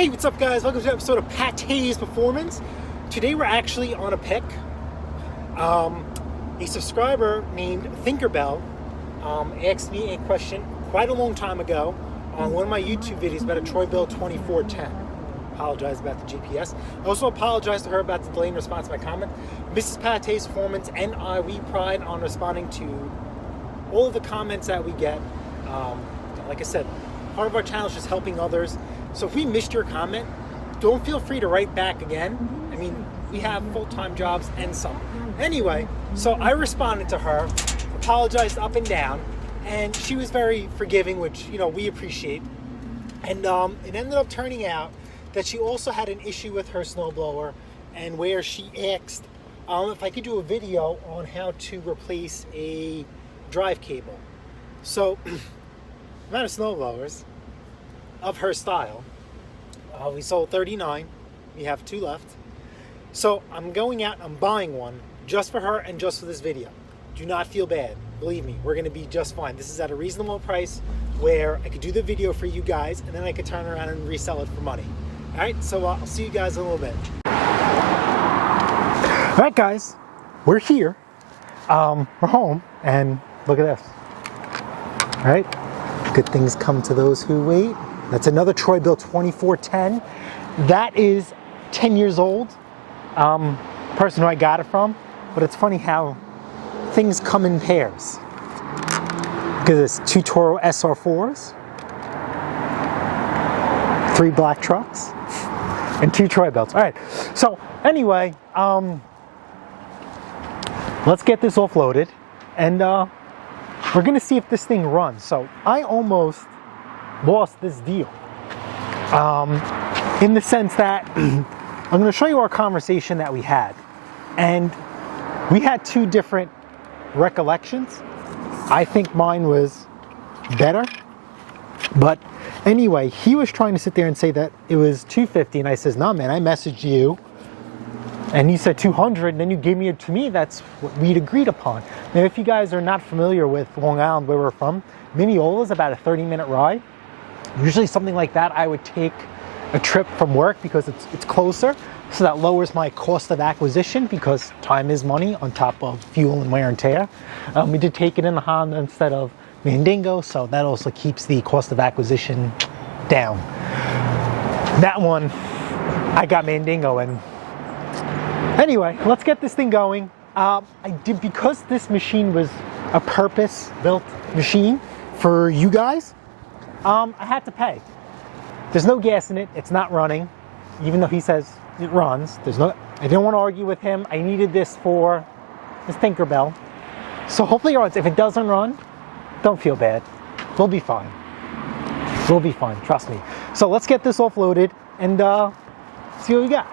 Hey, what's up guys? Welcome to an episode of Pate's Performance. Today we're actually on a pick. A subscriber named Thinkerbell asked me a question quite a long time ago on one of my YouTube videos about a Troy-Bilt 2410. Apologize about the GPS. I also apologize to her about the delay in response to my comment. Mrs. Pate's Performance and I, we pride on responding to all of the comments that we get. Like I said, part of our channel is just helping others. So if we missed your comment, don't feel free to write back again. I mean, we have full-time jobs and some. Anyway, so I responded to her, apologized up and down, and she was very forgiving, which, you know, we appreciate. And it ended up turning out that she also had an issue with her snowblower, and where she asked if I could do a video on how to replace a drive cable. So, I'm out of snowblowers of her style. We sold 39. We have 2 left. So I'm going out and I'm buying one just for her and just for this video. Do not feel bad. Believe me, we're going to be just fine. This is at a reasonable price where I could do the video for you guys and then I could turn around and resell it for money. All right, so I'll see you guys in a little bit. All right, guys, we're here. We're home, and look at this. All right, good things come to those who wait. That's another Troy-Bilt 2410. That is 10 years old. Person who I got it from. But it's funny how things come in pairs. Look at this, 2 Toro SR4s, 3 black trucks, and 2 Troy-Bilts. All right, so anyway, let's get this offloaded, and we're gonna see if this thing runs. So I almost lost this deal in the sense that I'm going to show you our conversation that we had, and we had 2 different recollections. I think mine was better, but anyway, he was trying to sit there and say that it was $250, and I says, nah man, I messaged you and you said 200, and then you gave me it to me. That's what we'd agreed upon. Now if you guys are not familiar with Long Island, where we're from, Mineola is about a 30-minute ride. Usually something like that I would take a trip from work because it's closer, so that lowers my cost of acquisition because time is money on top of fuel and wear and tear. We did take it in the Honda instead of Mandingo, so that also keeps the cost of acquisition down. That one, I got Mandingo, and anyway, let's get this thing going. I did, because this machine was a purpose-built machine for you guys, I had to pay. There's no gas in it. It's not running, even though he says it runs. I didn't want to argue with him. I needed this for this Tinkerbell. So hopefully it runs. If it doesn't run, don't feel bad. We'll be fine. We'll be fine. Trust me. So let's get this offloaded and see what we got.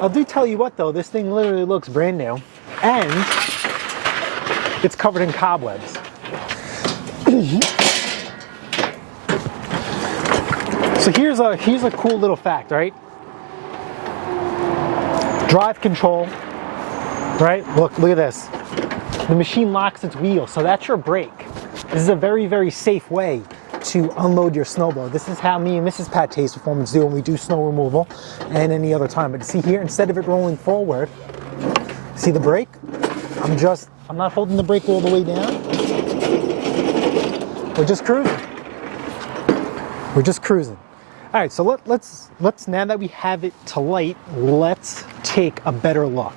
I'll do tell you what though, this thing literally looks brand new, and it's covered in cobwebs. So here's a cool little fact, right? Drive control, right? Look at this. The machine locks its wheels, so that's your brake. This is a very, very safe way to unload your snowblower. This is how me and Mrs. Pate's Performance do when we do snow removal and any other time. But see here, instead of it rolling forward, see the brake? I'm not holding the brake all the way down. We're just cruising. We're just cruising. All right, so let's now that we have it to light, let's take a better look.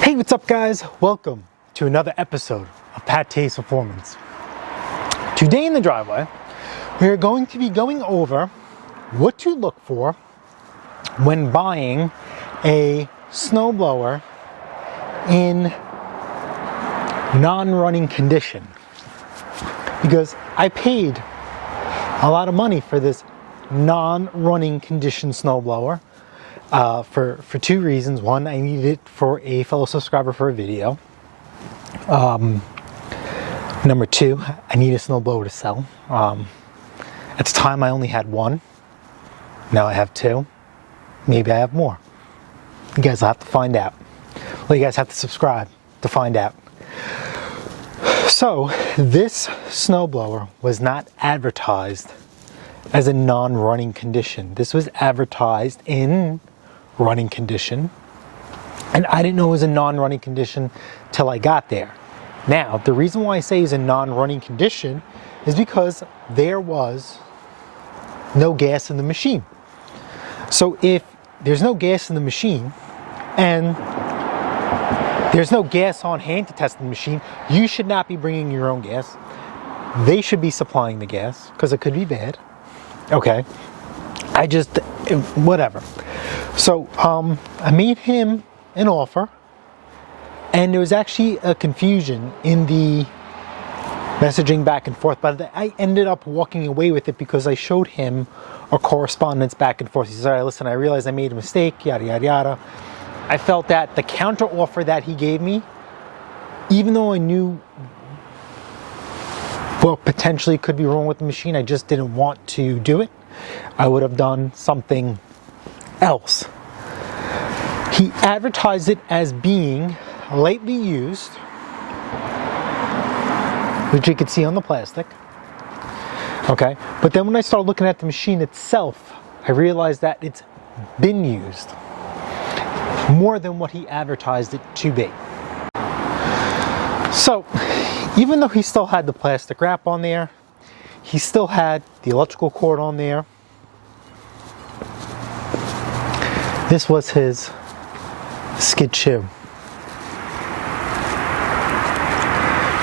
Hey, what's up guys? Welcome to another episode of Pate's Performance. Today in the driveway, we're going to be going over what to look for when buying a snowblower in non-running condition, because I paid a lot of money for this non-running condition snowblower for 2 reasons. One, I needed it for a fellow subscriber for a video. Number 2, I need a snowblower to sell. At the time I only had 1. Now I have 2. Maybe I have more. You guys will have to find out. Well, you guys have to subscribe to find out. So this snowblower was not advertised as a non-running condition. This was advertised in running condition, and I didn't know it was a non-running condition till I got there. Now, the reason why I say it's a non-running condition is because there was no gas in the machine. So if there's no gas in the machine and there's no gas on hand to test the machine, you should not be bringing your own gas. They should be supplying the gas because it could be bad. Okay, whatever. So I made him an offer, and there was actually a confusion in the messaging back and forth, but I ended up walking away with it because I showed him our correspondence back and forth. He said, all right, listen, I realized I made a mistake, yada, yada, yada. I felt that the counter offer that he gave me, even though I knew what potentially could be wrong with the machine, I just didn't want to do it. I would have done something else. He advertised it as being lightly used, which you could see on the plastic. Okay, but then when I started looking at the machine itself, I realized that it's been used more than what he advertised it to be. So, even though he still had the plastic wrap on there, he still had the electrical cord on there. This was his skid shoe.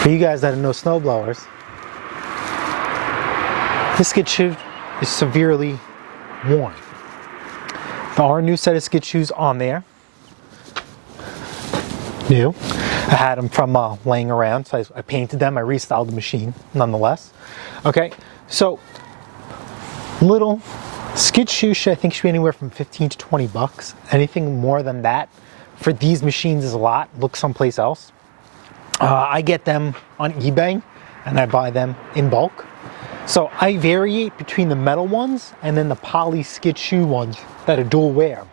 For you guys that know snowblowers, this skid shoe is severely worn. There are a new set of skid shoes on there. New. I had them from laying around, so I painted them. I restyled the machine, nonetheless. Okay, so little skid shoe I think should be anywhere from 15 to 20 bucks. Anything more than that for these machines is a lot. Look someplace else. I get them on eBay and I buy them in bulk. So I variate between the metal ones and then the poly skid shoe ones that are dual wear.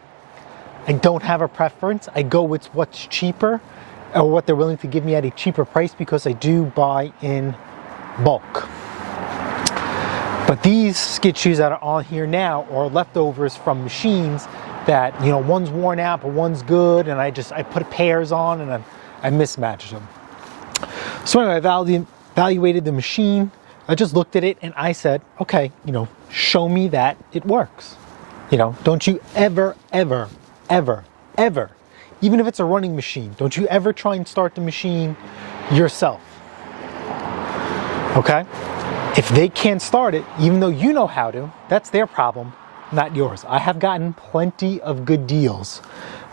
I don't have a preference. I go with what's cheaper or what they're willing to give me at a cheaper price because I do buy in bulk. But these skid shoes that are on here now are leftovers from machines that, you know, one's worn out but one's good, and I put pairs on and I mismatched them. So anyway, I evaluated the machine. I just looked at it and I said, okay, you know, show me that it works. You know, don't you ever, ever, ever, ever, even if it's a running machine, don't you ever try and start the machine yourself. Okay? If they can't start it, even though you know how to, that's their problem, not yours. I have gotten plenty of good deals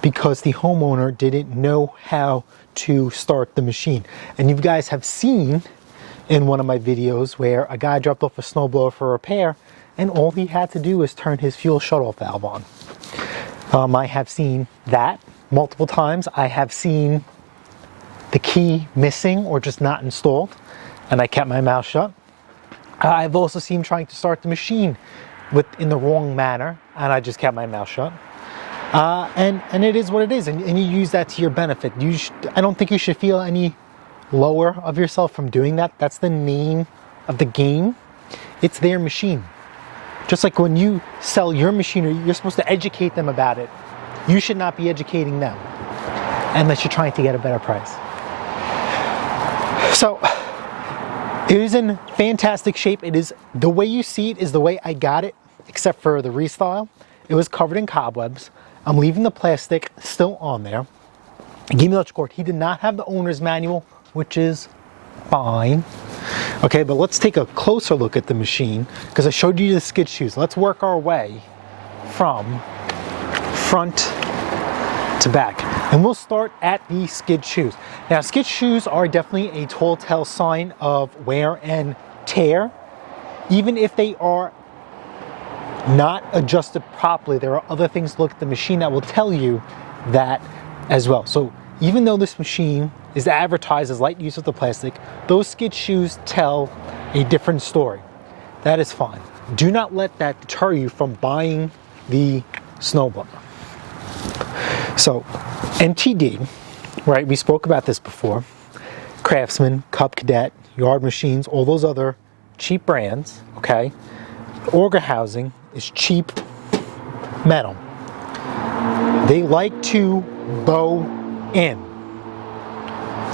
because the homeowner didn't know how to start the machine. And you guys have seen in one of my videos where a guy dropped off a snowblower for repair and all he had to do was turn his fuel shutoff valve on. I have seen that multiple times. I have seen the key missing or just not installed, and I kept my mouth shut. I've also seen him trying to start the machine in the wrong manner, and I just kept my mouth shut. And it is what it is, and you use that to your benefit. I don't think you should feel any lower of yourself from doing that. That's the name of the game. It's their machine. Just like when you sell your machinery, you're supposed to educate them about it. You should not be educating them unless you're trying to get a better price. So it is in fantastic shape. It is the way you see it is the way I got it, except for the restyle. It was covered in cobwebs. I'm leaving the plastic still on there. He gave me the electrical cord. He did not have the owner's manual, which is fine. Okay, but let's take a closer look at the machine because I showed you the skid shoes. Let's work our way from front to back. And we'll start at the skid shoes. Now, skid shoes are definitely a telltale sign of wear and tear. Even if they are not adjusted properly, there are other things to look at the machine that will tell you that as well. So even though this machine is advertised as light use of the plastic, those skid shoes tell a different story. That is fine. Do not let that deter you from buying the snowblower. So NTD, right, we spoke about this before. Craftsman, Cub Cadet, yard machines, all those other cheap brands, okay, auger housing is cheap metal. They like to bow in,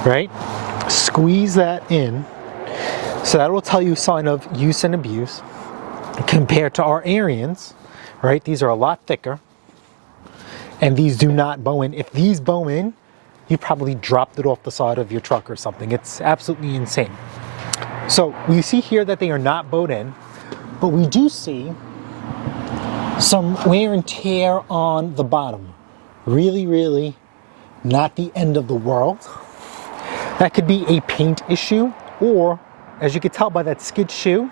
right? Squeeze that in. So that will tell you a sign of use and abuse. Compared to our Arians, right? These are a lot thicker. And these do not bow in. If these bow in, you probably dropped it off the side of your truck or something. It's absolutely insane. So we see here that they are not bowed in, but we do see some wear and tear on the bottom. Really, really not the end of the world. That could be a paint issue, or as you could tell by that skid shoe,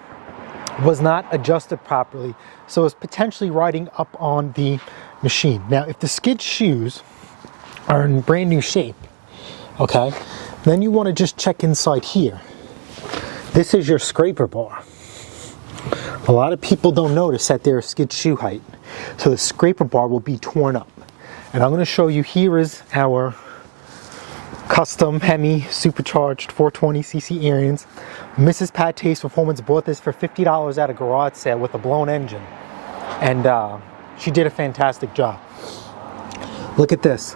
was not adjusted properly. So it's potentially riding up on the machine. Now, if the skid shoes are in brand new shape, okay, then you want to just check inside here. This is your scraper bar. A lot of people don't notice that they're skid shoe height. So the scraper bar will be torn up. And I'm going to show you, here is our custom Hemi supercharged 420cc Arians. Mrs. Pate's Performance bought this for $50 at a garage sale with a blown engine. And she did a fantastic job. Look at this.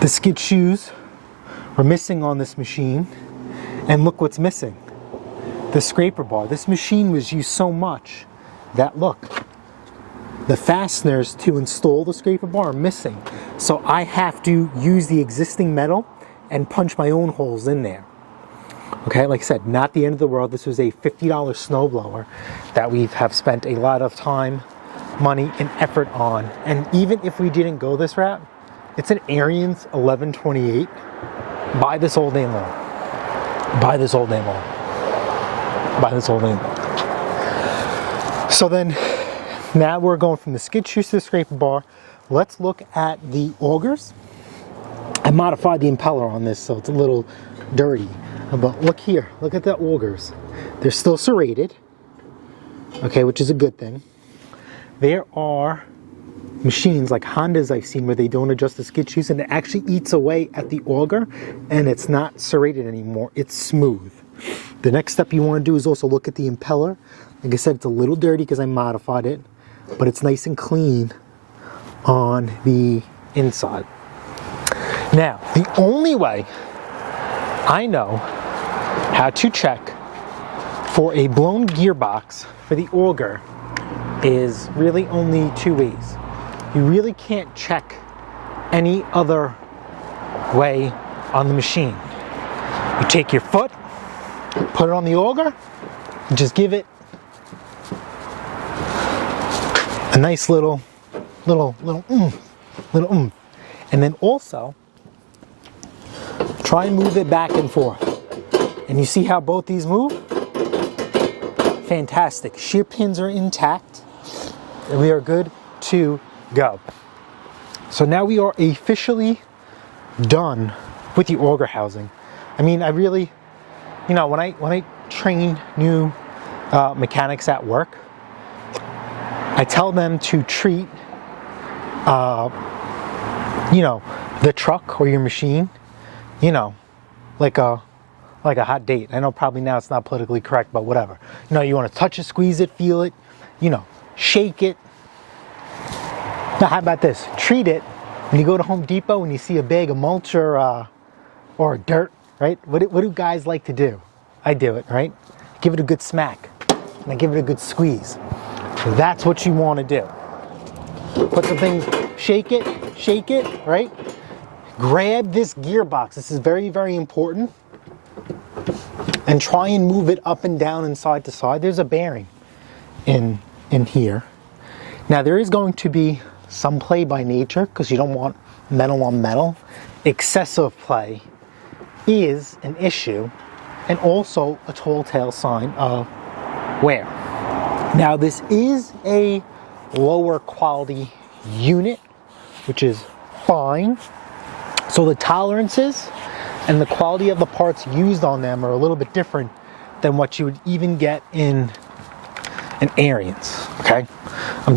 The skid shoes are missing on this machine. And look what's missing. The scraper bar. This machine was used so much that, look, the fasteners to install the scraper bar are missing. So I have to use the existing metal and punch my own holes in there. Okay, like I said, not the end of the world. This was a $50 snowblower that we have spent a lot of time, money, and effort on. And even if we didn't go this route, it's an Arians 1128. Buy this all day long. Buy this all day long. Buy this all day long. So then, now we're going from the skid shoes to the scraper bar. Let's look at the augers. I modified the impeller on this, so it's a little dirty. But look here, look at the augers. They're still serrated, okay, which is a good thing. There are machines like Hondas I've seen where they don't adjust the skid shoes and it actually eats away at the auger and it's not serrated anymore, it's smooth. The next step you want to do is also look at the impeller. Like I said, it's a little dirty because I modified it, but it's nice and clean on the inside. Now, the only way I know how to check for a blown gearbox for the auger is really only two ways. You really can't check any other way on the machine. You take your foot, put it on the auger, and just give it a nice little oomph. And then also, try and move it back and forth. And you see how both these move? Fantastic. Shear pins are intact. And we are good to go. So now we are officially done with the auger housing. I mean, I really, you know, when I train new mechanics at work, I tell them to treat, you know, the truck or your machine, you know, like a hot date. I know probably now it's not politically correct, but whatever. You know, you want to touch it, squeeze it, feel it, you know, shake it. Now, how about this? Treat it when you go to Home Depot and you see a bag of mulch or dirt, right? What do guys like to do? I do it, right? Give it a good smack, and I give it a good squeeze. So that's what you want to do. Put some things, shake it, right? Grab this gearbox. This is very, very important. And try and move it up and down and side to side. There's a bearing in here. Now there is going to be some play by nature because you don't want metal on metal. Excessive play is an issue and also a tall tale sign of wear. Now this is a lower quality unit, which is fine. So the tolerances and the quality of the parts used on them are a little bit different than what you would even get in an Arians, okay? I'm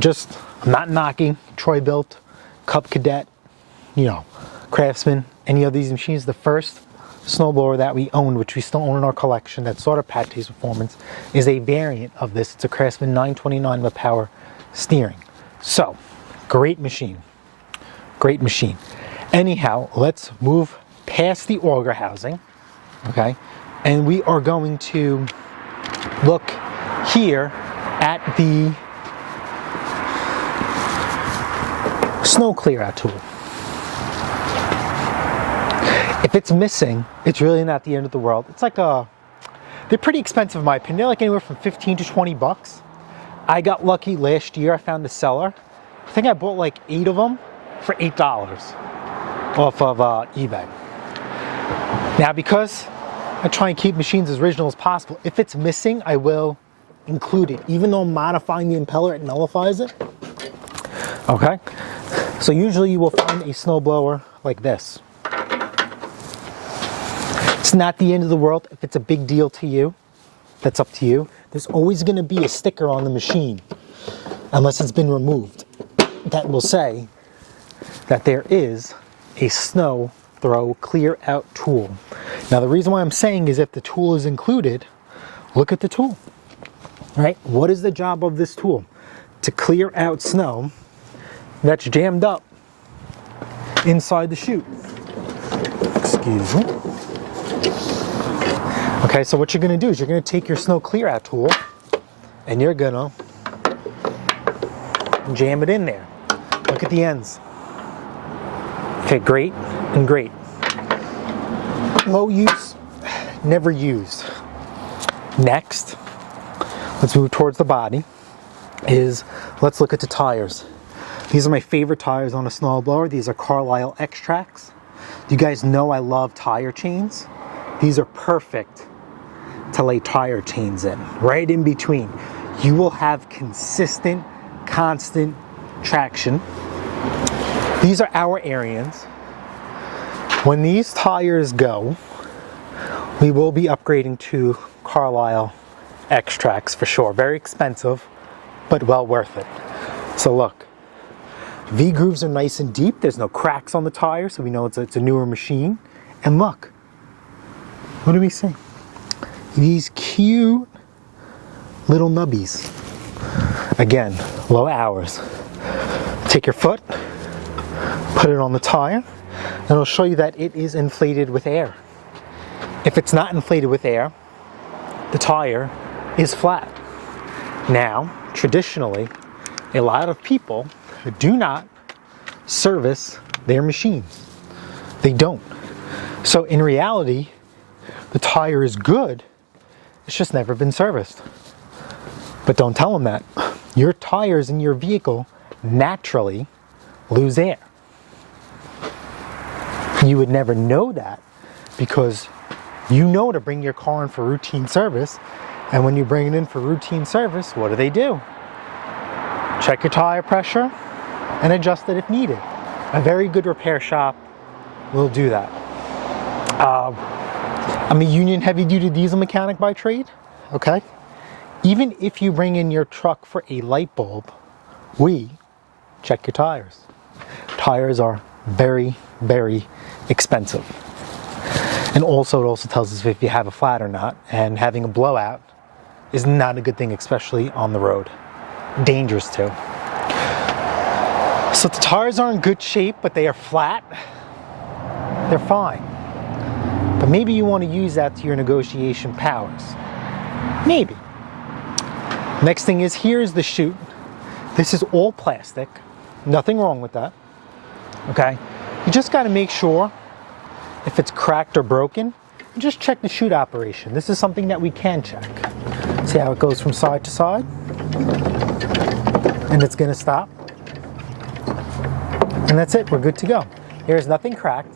not knocking Troy-Bilt, Cub Cadet, you know, Craftsman, any of these machines. The first snowblower that we own, which we still own in our collection, that sort of Pate's performance, is a variant of this. It's a Craftsman 929 with power steering. So, great machine. Great machine. Anyhow, let's move past the auger housing, okay? And we are going to look here at the snow clear out tool. If it's missing, it's really not the end of the world. It's like they're pretty expensive in my opinion. They're like anywhere from 15 to 20 bucks. I got lucky last year. I found a seller. I think I bought like 8 of them for $8 off of eBay. Now, because I try and keep machines as original as possible, if it's missing, I will include it. Even though modifying the impeller, it nullifies it. Okay? So usually you will find a snowblower like this. It's not the end of the world. If it's a big deal to you, that's up to you. There's always going to be a sticker on the machine, unless it's been removed, that will say that there is a snow throw clear out tool. Now the reason why I'm saying is if the tool is included, look at the tool. Right? What is the job of this tool? To clear out snow that's jammed up inside the chute. Excuse me. Okay, so what you're going to do is you're going to take your snow clear out tool and you're going to jam it in there. Look at the ends. Okay, great and great. Low use, never used. Next, let's move towards the body. Let's look at the tires. These are my favorite tires on a snowblower. These are Carlisle X-Tracks. You guys know I love tire chains. These are perfect to lay tire chains in, right in between. You will have consistent, constant traction. These are our Arians. When these tires go, we will be upgrading to Carlisle X-Tracks for sure. Very expensive, but well worth it. So look, V-grooves are nice and deep. There's no cracks on the tire, so we know it's a newer machine. And look, what do we see? These cute little nubbies. Again, low hours. Take your foot, put it on the tire, and it'll show you that it is inflated with air. If it's not inflated with air, the tire is flat. Now, traditionally, a lot of people do not service their machines. They don't. So in reality, the tire is good, it's just never been serviced. But don't tell them that. Your tires in your vehicle naturally lose air. You would never know that because you know to bring your car in for routine service, and when you bring it in for routine service, what do? Check your tire pressure and adjust it if needed. A very good repair shop will do that. I'm a union heavy-duty diesel mechanic by trade, okay? Even if you bring in your truck for a light bulb, we check your tires. Tires are very, very expensive. And also, it also tells us if you have a flat or not, and having a blowout is not a good thing, especially on the road. Dangerous too. So the tires are in good shape, but they are flat. They're fine. But maybe you want to use that to your negotiation powers. Maybe. Next thing is, here's the chute. This is all plastic. Nothing wrong with that. Okay? You just got to make sure if it's cracked or broken, just check the chute operation. This is something that we can check. See how it goes from side to side? And it's going to stop. And that's it. We're good to go. There's nothing cracked.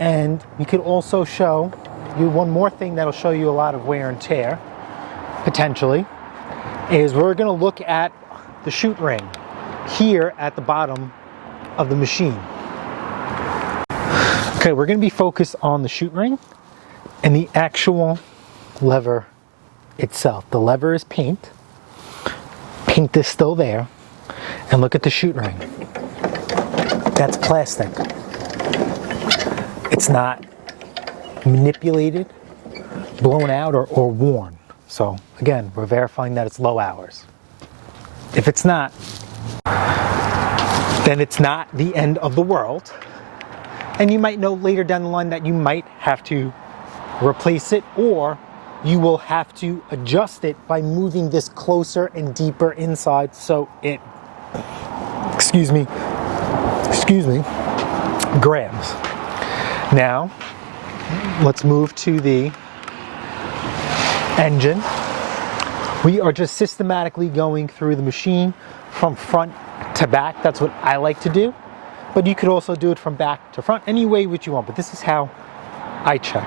And you could also show you one more thing that'll show you a lot of wear and tear, potentially, is we're going to look at the chute ring here at the bottom of the machine. Okay, we're going to be focused on the chute ring and the actual lever itself. The lever is paint. Paint is still there. And look at the chute ring. That's plastic. It's not manipulated, blown out, or worn. So again, we're verifying that it's low hours. If it's not, then it's not the end of the world. And you might know later down the line that you might have to replace it, or you will have to adjust it by moving this closer and deeper inside so it, excuse me, grabs. Now, let's move to the engine. We are just systematically going through the machine from front to back. That's what I like to do. But you could also do it from back to front, any way which you want. But this is how I check.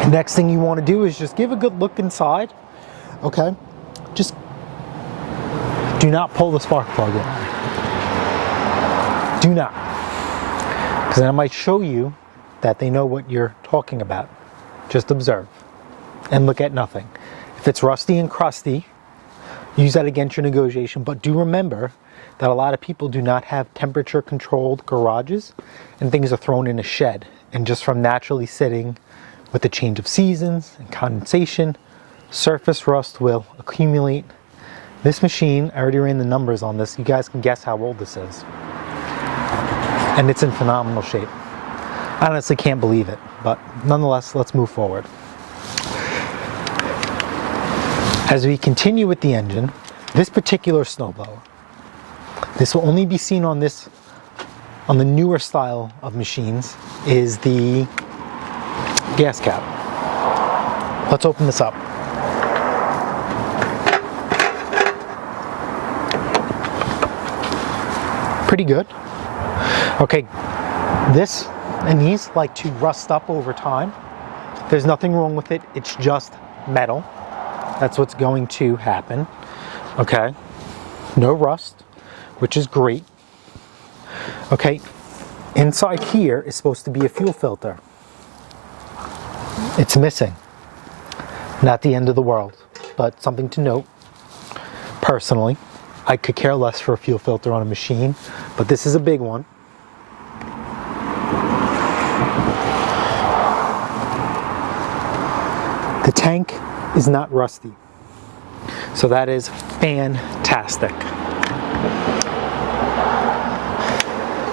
The next thing you want to do is just give a good look inside. Okay? Just do not pull the spark plug in. Do not. Because then I might show you that they know what you're talking about. Just observe and look at nothing. If it's rusty and crusty, use that against your negotiation. But do remember that a lot of people do not have temperature controlled garages, and things are thrown in a shed. And just from naturally sitting with the change of seasons and condensation, surface rust will accumulate. This machine, I already ran the numbers on this. You guys can guess how old this is. And it's in phenomenal shape. I honestly can't believe it, but nonetheless, let's move forward. As we continue with the engine, this particular snowblower, this will only be seen on the newer style of machines, is the gas cap. Let's open this up. Pretty good. Okay, this and these like to rust up over time. There's nothing wrong with it. It's just metal. That's what's going to happen. Okay, no rust, which is great. Okay, inside here is supposed to be a fuel filter. It's missing. Not the end of the world, but something to note. Personally, I could care less for a fuel filter on a machine, but this is a big one. The tank is not rusty, so that is fantastic.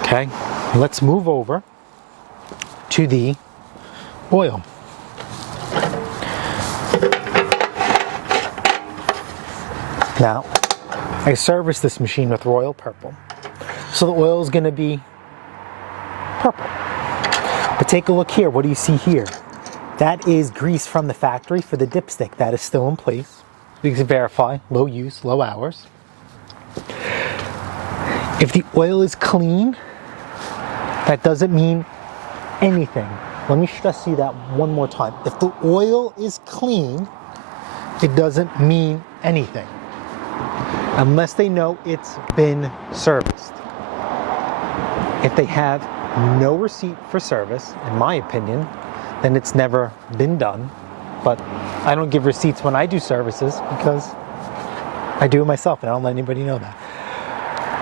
Okay, let's move over to the oil. Now, I serviced this machine with Royal Purple, so the oil is going to be purple. But take a look here. What do you see here? That is grease from the factory for the dipstick. That is still in place. You can verify low use, low hours. If the oil is clean, that doesn't mean anything. Let me stress you that one more time. If the oil is clean, it doesn't mean anything unless they know it's been serviced. If they have no receipt for service, in my opinion, then it's never been done. But I don't give receipts when I do services because I do it myself and I don't let anybody know that.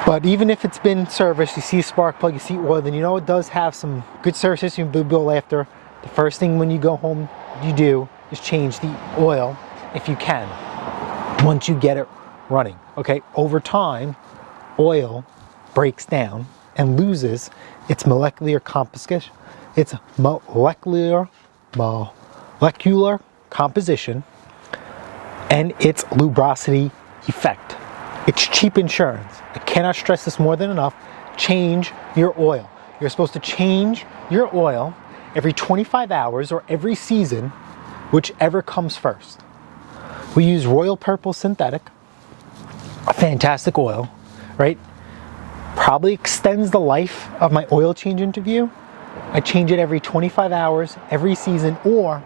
But even if it's been serviced, you see a spark plug, you see oil, then you know it does have some good service history and blue bill after. The first thing when you go home you do is change the oil if you can, once you get it running. Okay, over time, oil breaks down and loses its molecular composition. Its molecular composition and its lubricity effect. It's cheap insurance. I cannot stress this more than enough. Change your oil. You're supposed to change your oil every 25 hours or every season, whichever comes first. We use Royal Purple Synthetic, a fantastic oil, right? Probably extends the life of my oil change interview. I change it every 25 hours, every season, or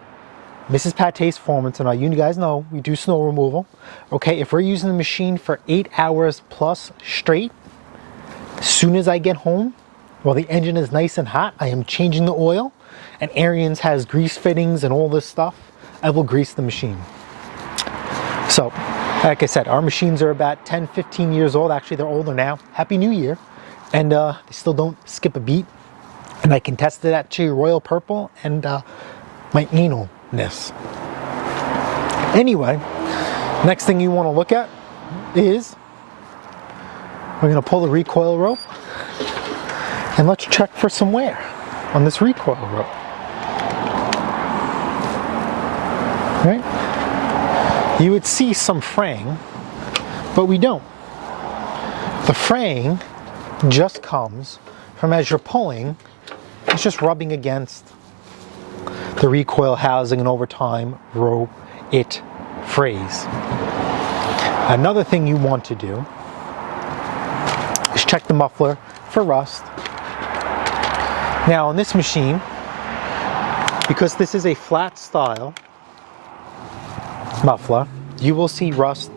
Mrs. Pate's Performance, and you guys know we do snow removal. Okay, if we're using the machine for 8 hours plus straight, as soon as I get home, while the engine is nice and hot, I am changing the oil, and Ariens has grease fittings and all this stuff. I will grease the machine. So, like I said, our machines are about 10, 15 years old. Actually, they're older now. Happy New Year. And they still don't skip a beat. And I can test that to Royal Purple, and my analness. Anyway, next thing you want to look at is we're going to pull the recoil rope and let's check for some wear on this recoil rope. Right? You would see some fraying, but we don't. The fraying just comes from as you're pulling, it's just rubbing against the recoil housing, and over time, rope, it frays. Another thing you want to do is check the muffler for rust. Now on this machine, because this is a flat style muffler, you will see rust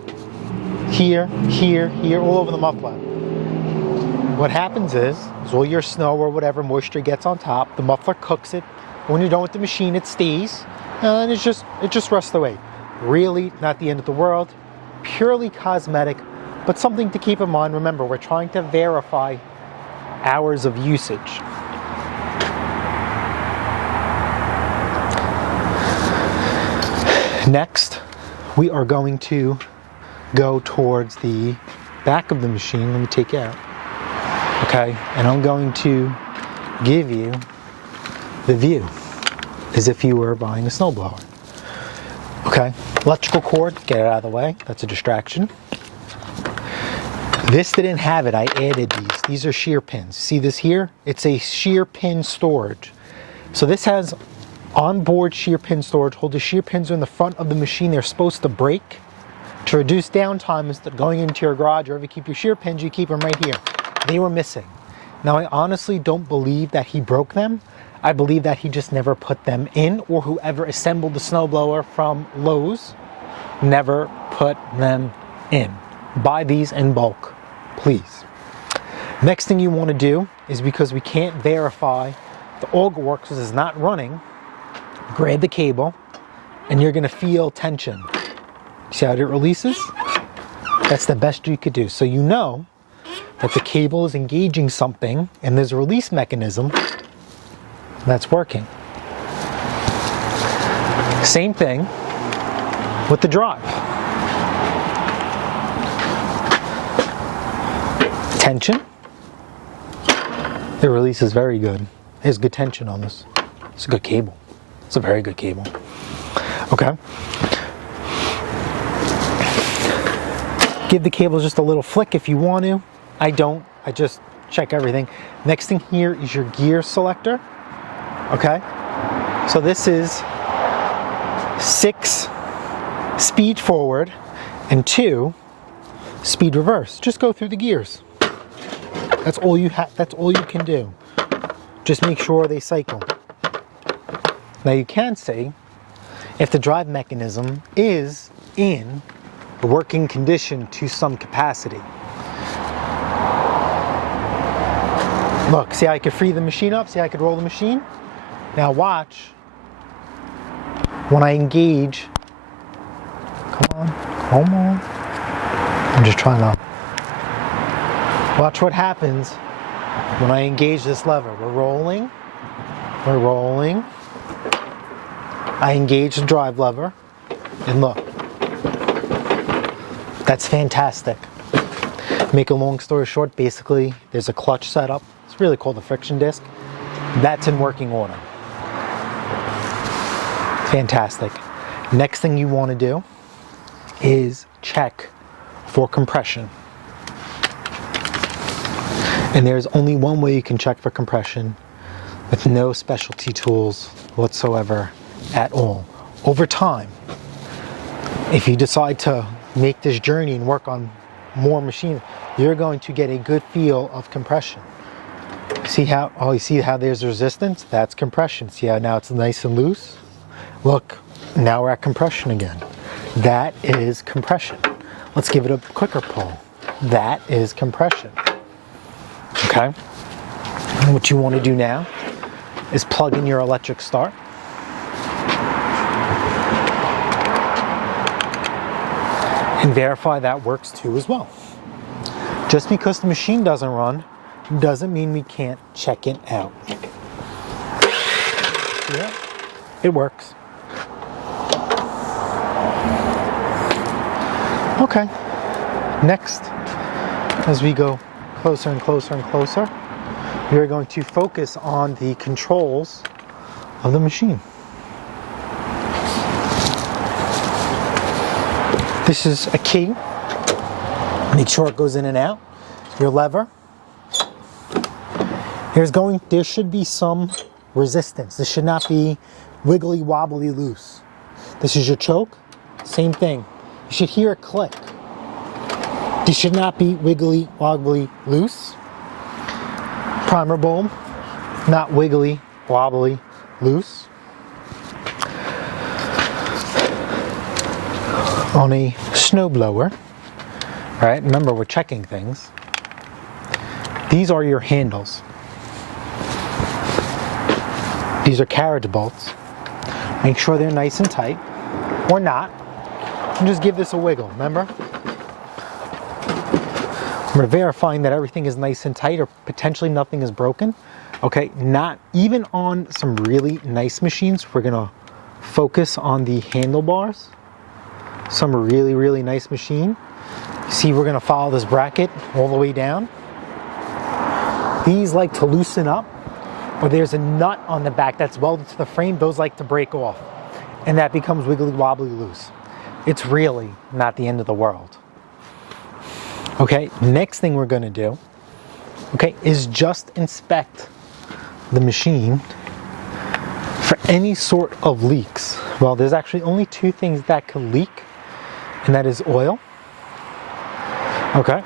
here, here, here, all over the muffler. What happens is all your snow or whatever moisture gets on top, the muffler cooks it. When you're done with the machine, it stays, and it just rusts away. Really, not the end of the world. Purely cosmetic, but something to keep in mind. Remember, we're trying to verify hours of usage. Next, we are going to go towards the back of the machine. Let me take it out. Okay, and I'm going to give you the view as if you were buying a snowblower. Okay, electrical cord, get it out of the way. That's a distraction. This didn't have it, I added these. These are shear pins. See this here? It's a shear pin storage. So this has onboard shear pin storage. Hold the shear pins are in the front of the machine. They're supposed to break to reduce downtime instead of going into your garage or if you keep your shear pins, you keep them right here. They were missing. Now I honestly don't believe that he broke them. I believe that he just never put them in, or whoever assembled the snowblower from Lowe's never put them in. Buy these in bulk, please. Next thing you want to do is, because we can't verify the auger works is not running, grab the cable and you're going to feel tension. See how it releases? That's the best you could do. So you know that the cable is engaging something and there's a release mechanism that's working. Same thing with the drive. Tension. The release is very good. There's good tension on this. It's a good cable. It's a very good cable. Okay. Give the cable just a little flick if you want to. I don't. I just check everything. Next thing here is your gear selector. Okay. So this is 6 speed forward and 2 speed reverse. Just go through the gears. That's all you have. That's all you can do. Just make sure they cycle. Now you can see if the drive mechanism is in working condition to some capacity. Look, see how I could free the machine up? See how I could roll the machine? Now watch when I engage. Come on. I'm just trying to watch what happens when I engage this lever. We're rolling. I engage the drive lever, and look. That's fantastic. Make a long story short, basically, there's a clutch setup. It's really called a friction disc. That's in working order. Fantastic. Next thing you want to do is check for compression. And there's only one way you can check for compression with no specialty tools whatsoever at all. Over time, if you decide to make this journey and work on more machines, you're going to get a good feel of compression. See how, you see how there's resistance? That's compression. See how now it's nice and loose? Look, now we're at compression again. That is compression. Let's give it a quicker pull. That is compression. Okay? And what you want to do now is plug in your electric start. And verify that works too as well. Just because the machine doesn't run doesn't mean we can't check it out. Yeah. it works. Okay, next, as we go closer and closer and closer, we are going to focus on the controls of the machine. This is a key. Make sure it goes in and out. Your lever. There should be some resistance. This should not be wiggly wobbly loose. This is your choke. Same thing. You should hear it click. This should not be wiggly wobbly loose. Primer bulb, not wiggly wobbly loose. On a snowblower, right? Remember, we're checking things. These are your handles. These are carriage bolts. Make sure they're nice and tight, or not. And just give this a wiggle, remember? We're verifying that everything is nice and tight, or potentially nothing is broken. Okay, not even on some really nice machines, we're gonna focus on the handlebars. Some really, really nice machine. See, we're gonna follow this bracket all the way down. These like to loosen up, or there's a nut on the back that's welded to the frame, those like to break off, and that becomes wiggly wobbly loose. It's really not the end of the world. Okay, next thing we're gonna do, okay, is just inspect the machine for any sort of leaks. Well, there's actually only two things that can leak, and that is oil. Okay.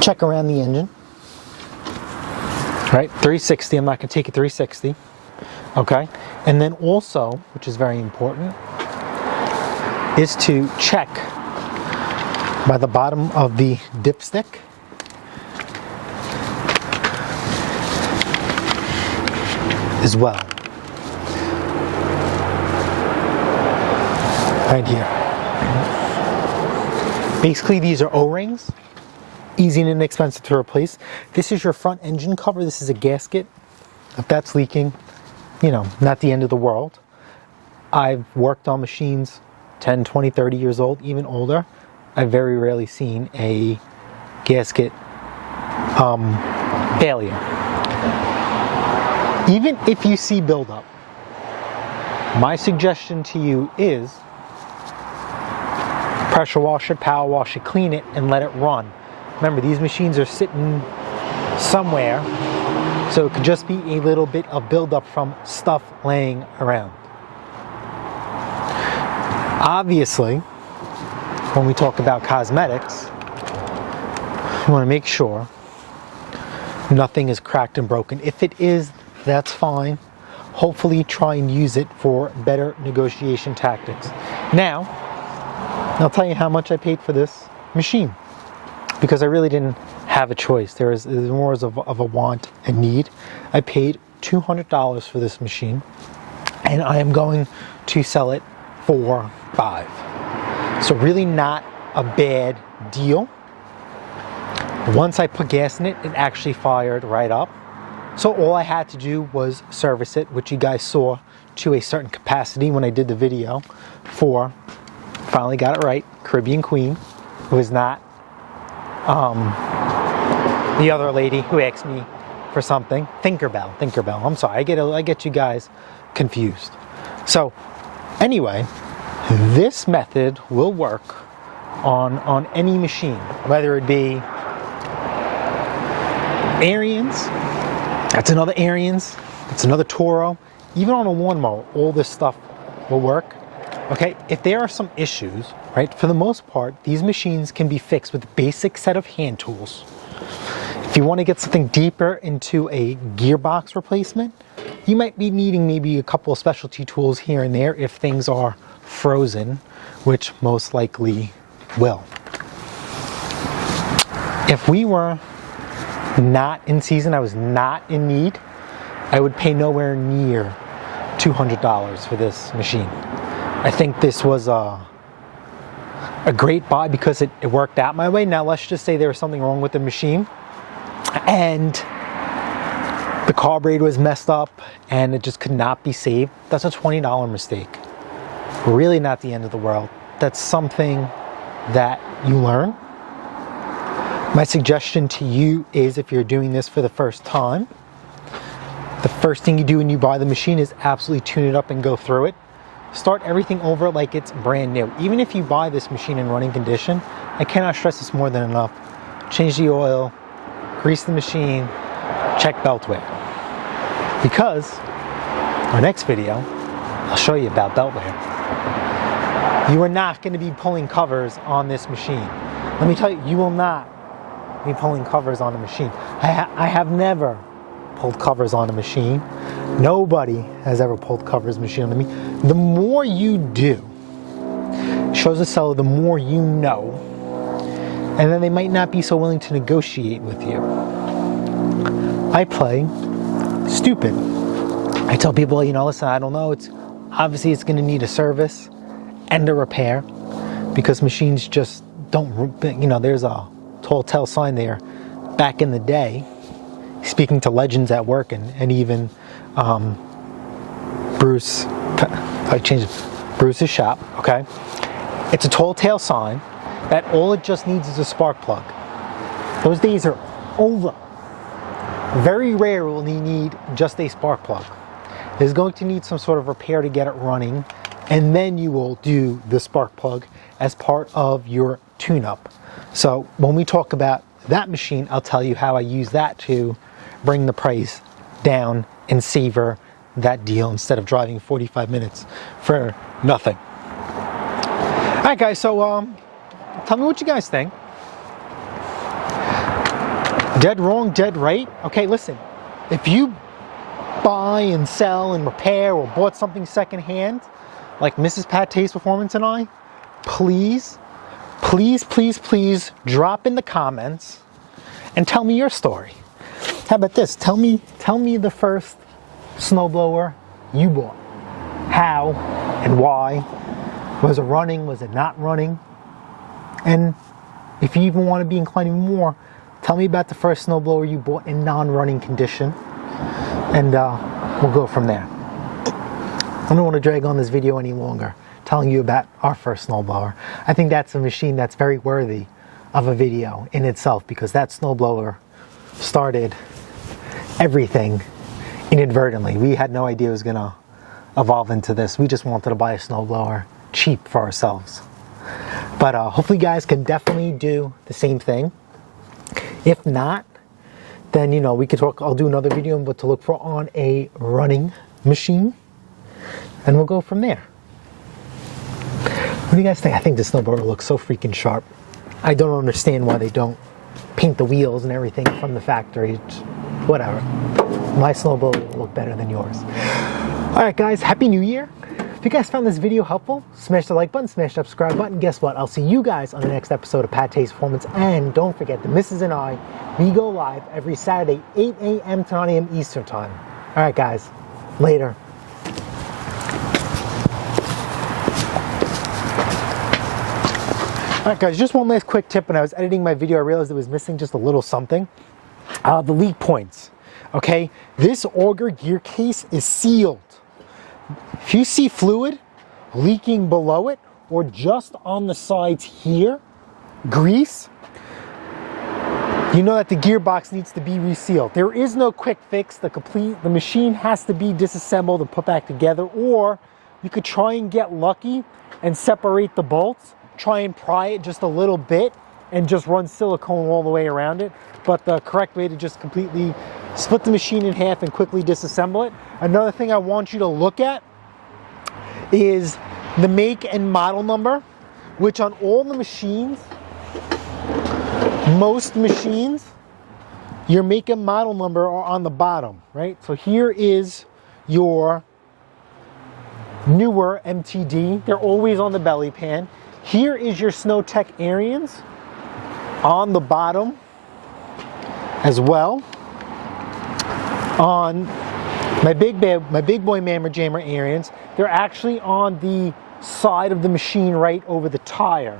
Check around the engine. Right, 360, I'm not gonna take it 360. Okay, and then also, which is very important, is to check by the bottom of the dipstick. As well. Right here. Basically, these are O-rings. Easy and inexpensive to replace. This is your front engine cover. This is a gasket. If that's leaking, you know, not the end of the world. I've worked on machines 10, 20, 30 years old, even older. I've very rarely seen a gasket failure. Even if you see buildup, my suggestion to you is pressure wash it, power wash it, clean it, and let it run. Remember, these machines are sitting somewhere, so it could just be a little bit of buildup from stuff laying around. Obviously, when we talk about cosmetics, you want to make sure nothing is cracked and broken. If it is, that's fine. Hopefully try and use it for better negotiation tactics. Now, I'll tell you how much I paid for this machine, because I really didn't have a choice. There's more of a want and need. I paid $200 for this machine, and I am going to sell it for $5. So really not a bad deal. Once I put gas in it, it actually fired right up. So all I had to do was service it, which you guys saw, to a certain capacity when I did the video for, finally got it right, Caribbean Queen. It was not the other lady who asked me for something. Tinkerbell. I'm sorry, I get you guys confused. So anyway, this method will work on any machine, whether it be Ariens, that's another Ariens, that's another Toro, even on a lawnmower, all this stuff will work. Okay, if there are some issues, right, for the most part, these machines can be fixed with a basic set of hand tools. If you want to get something deeper into a gearbox replacement, you might be needing maybe a couple of specialty tools here and there if things are frozen, which most likely will. If we were not in season, I was not in need, I would pay nowhere near $200 for this machine. I think this was a great buy because it worked out my way. Now let's just say there was something wrong with the machine and the carburetor was messed up and it just could not be saved, that's a $20 mistake. Really not the end of the world. That's something that you learn. My suggestion to you is, if you're doing this for the first time, the first thing you do when you buy the machine is absolutely tune it up and go through it. Start everything over like it's brand new. Even if you buy this machine in running condition, I cannot stress this more than enough. Change the oil, grease the machine, check belt wear. Because our next video, I'll show you about belt wear. You are not going to be pulling covers on this machine. Let me tell you, you will not be pulling covers on a machine. I have never pulled covers on a machine. Nobody has ever pulled covers machine on me. The more you do, shows the seller the more you know, and then they might not be so willing to negotiate with you. I play stupid. I tell people, you know, listen, I don't know, it's obviously it's going to need a service and a repair, because machines just don't, you know, there's a tall tale sign there back in the day, speaking to legends at work, and even Bruce, I changed Bruce's shop, okay? It's a tall tale sign that all it just needs is a spark plug. Those days are over. Very rare will you need just a spark plug. It's going to need some sort of repair to get it running, and then you will do the spark plug as part of your tune-up. So when we talk about that machine, I'll tell you how I use that to bring the price down and savor that deal instead of driving 45 minutes for nothing. All right, guys, so tell me what you guys think. Dead wrong, dead right? Okay, listen, if you buy and sell and repair or bought something secondhand, like Mrs. Pate's Performance and I, please, please, please, please drop in the comments and tell me your story. How about this? Tell me the first snowblower you bought. How and why? Was it running? Was it not running? And if you even want to be inclined even more, tell me about the first snowblower you bought in non-running condition, and we'll go from there. I don't want to drag on this video any longer, telling you about our first snowblower. I think that's a machine that's very worthy of a video in itself, because that snowblower started everything inadvertently. We had no idea it was going to evolve into this. We just wanted to buy a snowblower cheap for ourselves. But hopefully you guys can definitely do the same thing. If not, then, you know, we could talk, I'll do another video on what to look for on a running machine, and we'll go from there. What do you guys think? I think the snowblower looks so freaking sharp. I don't understand why they don't paint the wheels and everything from the factory. Whatever. My snowblower will look better than yours. All right, guys, Happy New Year. If you guys found this video helpful, smash the like button, smash the subscribe button. Guess what? I'll see you guys on the next episode of Pate's Performance. And don't forget, the missus and I, we go live every Saturday, 8 a.m. to 9 a.m. Eastern Time. All right, guys. Later. All right, guys, just one last quick tip. When I was editing my video, I realized it was missing just a little something. The leak points, okay? This auger gear case is sealed. If you see fluid leaking below it or just on the sides here, grease, you know that the gearbox needs to be resealed. There is no quick fix. The machine has to be disassembled and put back together, or you could try and get lucky and separate the bolts, try and pry it just a little bit and just run silicone all the way around it. But the correct way to just completely split the machine in half and quickly disassemble it. Another thing I want you to look at is the make and model number, which on all the machines, most machines, your make and model number are on the bottom, right? So here is your newer MTD. They're always on the belly pan. Here is your SnowTech Arians on the bottom as well. On my big boy Mammer Jammer Arians, they're actually on the side of the machine right over the tire.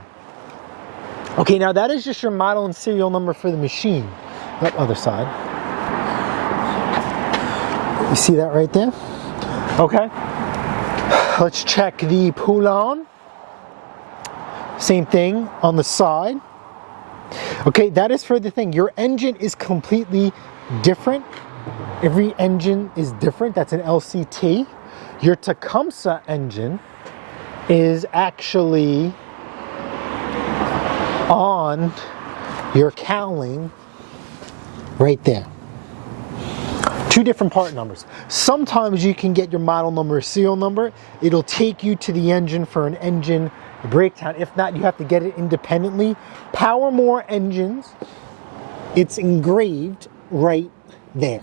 Okay, now that is just your model and serial number for the machine. That other side. You see that right there? Okay. Let's check the pull-on. Same thing on the side. Okay, that is for the thing. Your engine is completely different. Every engine is different. That's an LCT. Your Tecumseh engine is actually on your cowling right there. Two different part numbers. Sometimes you can get your model number or serial number. It'll take you to the engine for an engine breakdown. If not, you have to get it independently. Power More engines, it's engraved right there.